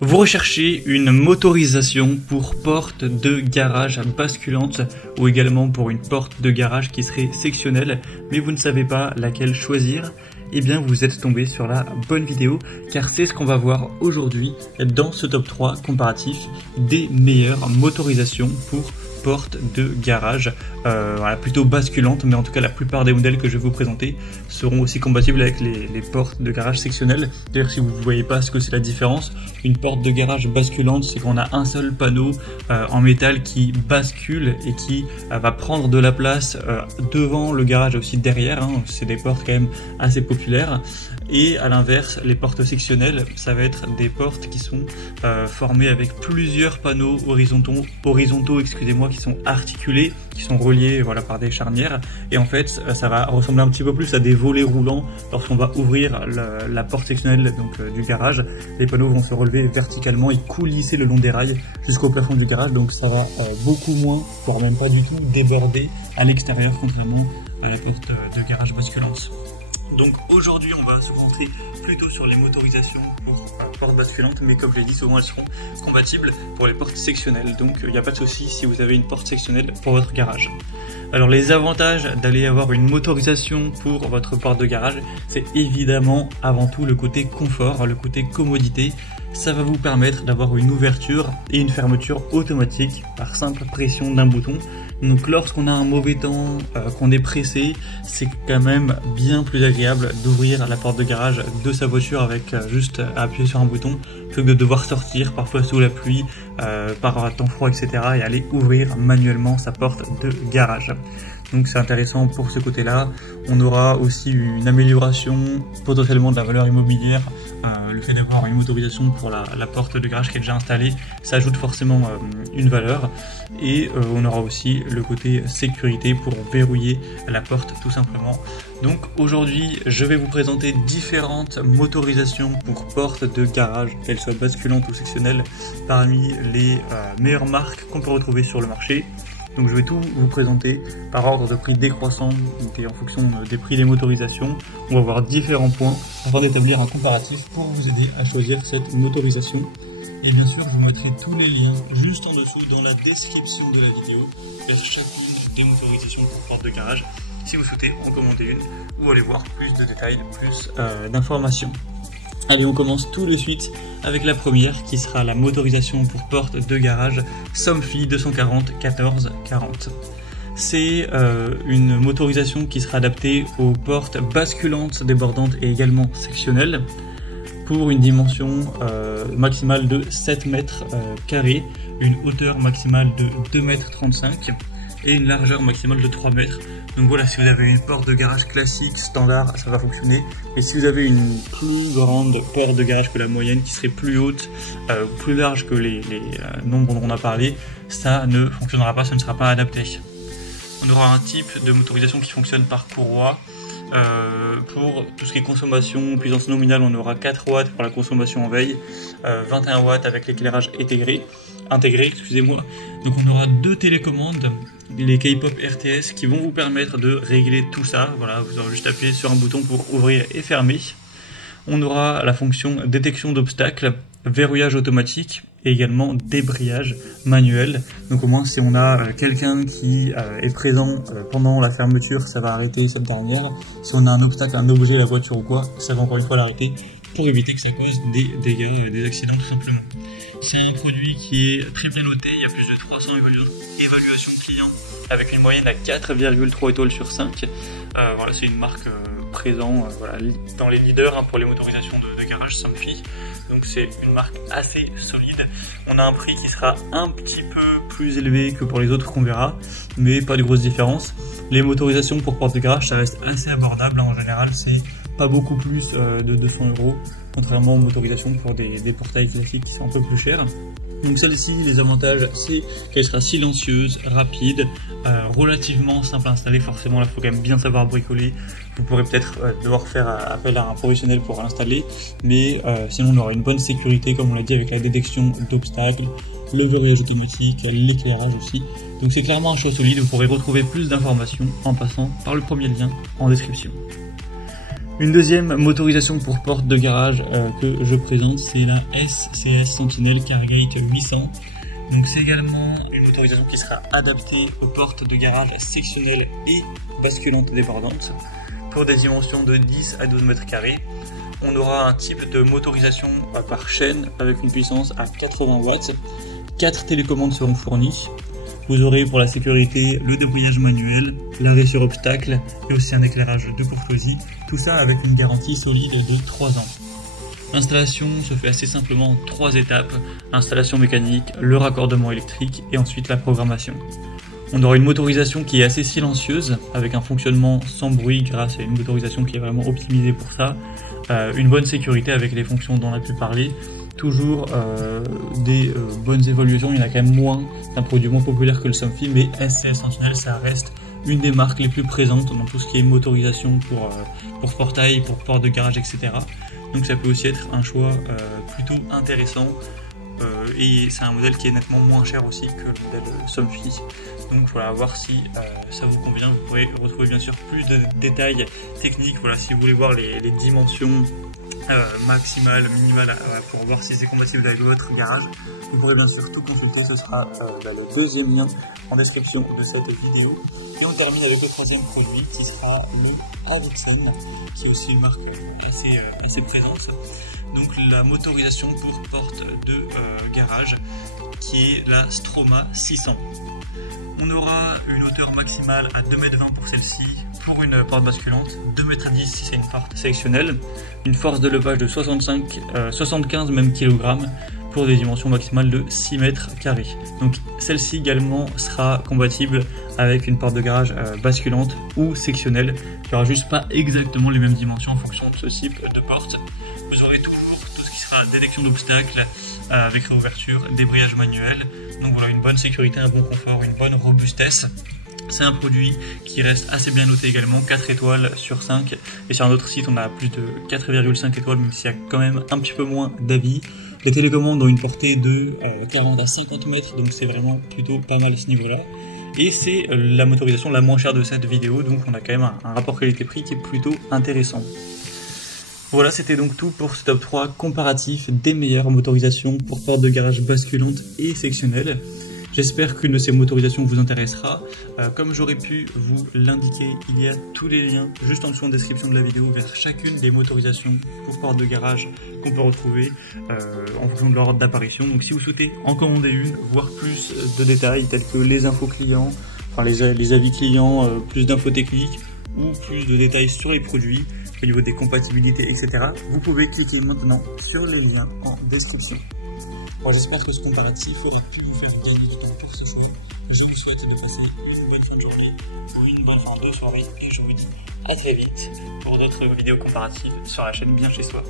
Vous recherchez une motorisation pour porte de garage basculante ou également pour une porte de garage qui serait sectionnelle, mais vous ne savez pas laquelle choisir. Eh bien vous êtes tombé sur la bonne vidéo car c'est ce qu'on va voir aujourd'hui dans ce top 3 comparatif des meilleures motorisations pour porte de garage, voilà, plutôt basculante, mais en tout cas la plupart des modèles que je vais vous présenter seront aussi compatibles avec les portes de garage sectionnelles. D'ailleurs, si vous ne voyez pas ce que c'est la différence, une porte de garage basculante, c'est qu'on a un seul panneau en métal qui bascule et qui va prendre de la place devant le garage et aussi derrière, hein. C'est des portes quand même assez populaires. Et à l'inverse, les portes sectionnelles, ça va être des portes qui sont formées avec plusieurs panneaux horizontaux, excusez-moi, qui sont articulés, qui sont reliés, voilà, par des charnières. Et en fait, ça va ressembler un petit peu plus à des volets roulants lorsqu'on va ouvrir la porte sectionnelle donc, du garage. Les panneaux vont se relever verticalement et coulisser le long des rails jusqu'au plafond du garage. Donc ça va beaucoup moins, voire même pas du tout, déborder à l'extérieur, contrairement à la porte de garage basculante. Donc aujourd'hui on va se concentrer plutôt sur les motorisations pour portes basculantes, mais comme je l'ai dit, souvent elles seront compatibles pour les portes sectionnelles, donc il n'y a pas de souci si vous avez une porte sectionnelle pour votre garage. Alors les avantages d'aller avoir une motorisation pour votre porte de garage, c'est évidemment avant tout le côté confort, le côté commodité. Ça va vous permettre d'avoir une ouverture et une fermeture automatique par simple pression d'un bouton. Donc lorsqu'on a un mauvais temps, qu'on est pressé, c'est quand même bien plus agréable d'ouvrir la porte de garage de sa voiture avec juste à appuyer sur un bouton, plutôt que de devoir sortir parfois sous la pluie, par temps froid, etc. et aller ouvrir manuellement sa porte de garage. Donc c'est intéressant pour ce côté-là. On aura aussi une amélioration potentiellement de la valeur immobilière. Le fait d'avoir une motorisation pour la porte de garage qui est déjà installée, ça ajoute forcément une valeur. Et on aura aussi le côté sécurité pour verrouiller la porte tout simplement. Donc aujourd'hui, je vais vous présenter différentes motorisations pour porte de garage, qu'elles soient basculantes ou sectionnelles, parmi les meilleures marques qu'on peut retrouver sur le marché. Donc je vais tout vous présenter par ordre de prix décroissant et en fonction des prix des motorisations. On va voir différents points afin d'établir un comparatif pour vous aider à choisir cette motorisation. Et bien sûr, je vous mettrai tous les liens juste en dessous dans la description de la vidéo vers chacune des motorisations pour porte de garage si vous souhaitez en commander une ou aller voir plus de détails, plus d'informations. Allez, on commence tout de suite avec la première qui sera la motorisation pour porte de garage Somfy 240 1440. C'est une motorisation qui sera adaptée aux portes basculantes, débordantes et également sectionnelles pour une dimension maximale de 7 mètres carrés, une hauteur maximale de 2,35 m et une largeur maximale de 3 mètres. Donc voilà, si vous avez une porte de garage classique, standard, ça va fonctionner. Mais si vous avez une plus grande porte de garage que la moyenne, qui serait plus haute, plus large que les nombres dont on a parlé, ça ne fonctionnera pas, ça ne sera pas adapté. On aura un type de motorisation qui fonctionne par courroie. Pour tout ce qui est consommation, puissance nominale, on aura 4 watts pour la consommation en veille, 21 watts avec l'éclairage intégré, excusez-moi. Donc on aura 2 télécommandes, les K-Pop RTS, qui vont vous permettre de régler tout ça. Voilà, vous aurez juste appuyé sur un bouton pour ouvrir et fermer. On aura la fonction détection d'obstacles, verrouillage automatique et également débrayage manuel. Donc au moins si on a quelqu'un qui est présent pendant la fermeture, ça va arrêter cette dernière. Si on a un obstacle, un objet, la voiture ou quoi, ça va encore une fois l'arrêter pour éviter que ça cause des dégâts, des accidents tout simplement. C'est un produit qui est très bien noté, il y a plus de 300 évaluations clients avec une moyenne à 4,3 étoiles sur 5. Voilà, c'est une marque présent voilà, dans les leaders pour les motorisations de garage Somfy. Donc c'est une marque assez solide. On a un prix qui sera un petit peu plus élevé que pour les autres qu'on verra, mais pas de grosse différence. Les motorisations pour porte de garage, ça reste assez abordable, hein. En général, c'est pas beaucoup plus de 200 €, contrairement aux motorisations pour des portails classiques qui sont un peu plus chers. Donc celle-ci, les avantages, c'est qu'elle sera silencieuse, rapide, relativement simple à installer. Forcément, là, il faut quand même bien savoir bricoler. Vous pourrez peut-être devoir faire appel à un professionnel pour l'installer, mais sinon on aura une bonne sécurité, comme on l'a dit, avec la détection d'obstacles, le verrouillage automatique, l'éclairage aussi. Donc c'est clairement un choix solide. Vous pourrez retrouver plus d'informations en passant par le premier lien en description. Une deuxième motorisation pour porte de garage que je présente, c'est la SCS Sentinel Cargate 800. Donc c'est également une motorisation qui sera adaptée aux portes de garage sectionnelles et basculantes débordantes pour des dimensions de 10 à 12 mètres carrés. On aura un type de motorisation par chaîne avec une puissance à 80 watts. 4 télécommandes seront fournies. Vous aurez pour la sécurité le débrayage manuel, l'arrêt sur obstacle et aussi un éclairage de courtoisie. Tout ça avec une garantie solide de 3 ans. L'installation se fait assez simplement en 3 étapes. Installation mécanique, le raccordement électrique et ensuite la programmation. On aura une motorisation qui est assez silencieuse avec un fonctionnement sans bruit grâce à une motorisation qui est vraiment optimisée pour ça. Une bonne sécurité avec les fonctions dont on a pu parler. Toujours des bonnes évaluations, il y en a quand même moins, c'est un produit moins populaire que le Somfy, mais SCS Sentinel ça reste une des marques les plus présentes dans tout ce qui est motorisation pour portail, pour porte de garage, etc. Donc ça peut aussi être un choix plutôt intéressant et c'est un modèle qui est nettement moins cher aussi que le modèle Somfy. Donc voilà, à voir si ça vous convient. Vous pourrez retrouver bien sûr plus de détails techniques. Voilà, si vous voulez voir les dimensions maximale, minimale pour voir si c'est compatible avec votre garage, vous pourrez bien sûr tout consulter. Ce sera le deuxième lien en description de cette vidéo. Et on termine avec le troisième produit qui sera le Avexen, qui est aussi une marque assez présente. Donc la motorisation pour porte de garage qui est la Stroma 600. On aura une hauteur maximale à 2,20 m pour celle-ci. Pour une porte basculante, 2,10 m si c'est une porte sectionnelle, une force de levage de 75 même kilogrammes pour des dimensions maximales de 6 mètres carrés. Donc celle-ci également sera compatible avec une porte de garage basculante ou sectionnelle. Il n'y aura juste pas exactement les mêmes dimensions en fonction de ce type de porte. Vous aurez toujours tout ce qui sera détection d'obstacles avec réouverture, débrayage manuel. Donc voilà, une bonne sécurité, un bon confort, une bonne robustesse. C'est un produit qui reste assez bien noté également, 4 étoiles sur 5. Et sur un autre site, on a plus de 4,5 étoiles, même s'il y a quand même un petit peu moins d'avis. Les télécommandes ont une portée de 40 à 50 mètres, donc c'est vraiment plutôt pas mal à ce niveau-là. Et c'est la motorisation la moins chère de cette vidéo, donc on a quand même un rapport qualité-prix qui est plutôt intéressant. Voilà, c'était donc tout pour ce top 3 comparatif des meilleures motorisations pour porte de garage basculante et sectionnelle. J'espère qu'une de ces motorisations vous intéressera. Comme j'aurais pu vous l'indiquer, il y a tous les liens juste en dessous en description de la vidéo vers chacune des motorisations pour porte de garage qu'on peut retrouver en fonction de leur ordre d'apparition. Donc si vous souhaitez en commander une, voir plus de détails tels que les infos clients, enfin les avis clients, plus d'infos techniques ou plus de détails sur les produits au niveau des compatibilités, etc. Vous pouvez cliquer maintenant sur les liens en description. Bon, j'espère que ce comparatif aura pu vous faire gagner du temps pour ce choix. Je vous souhaite de passer une bonne fin de journée ou une bonne fin de soirée et je vous dis à très vite pour d'autres vidéos comparatives sur la chaîne Bien Chez Soi.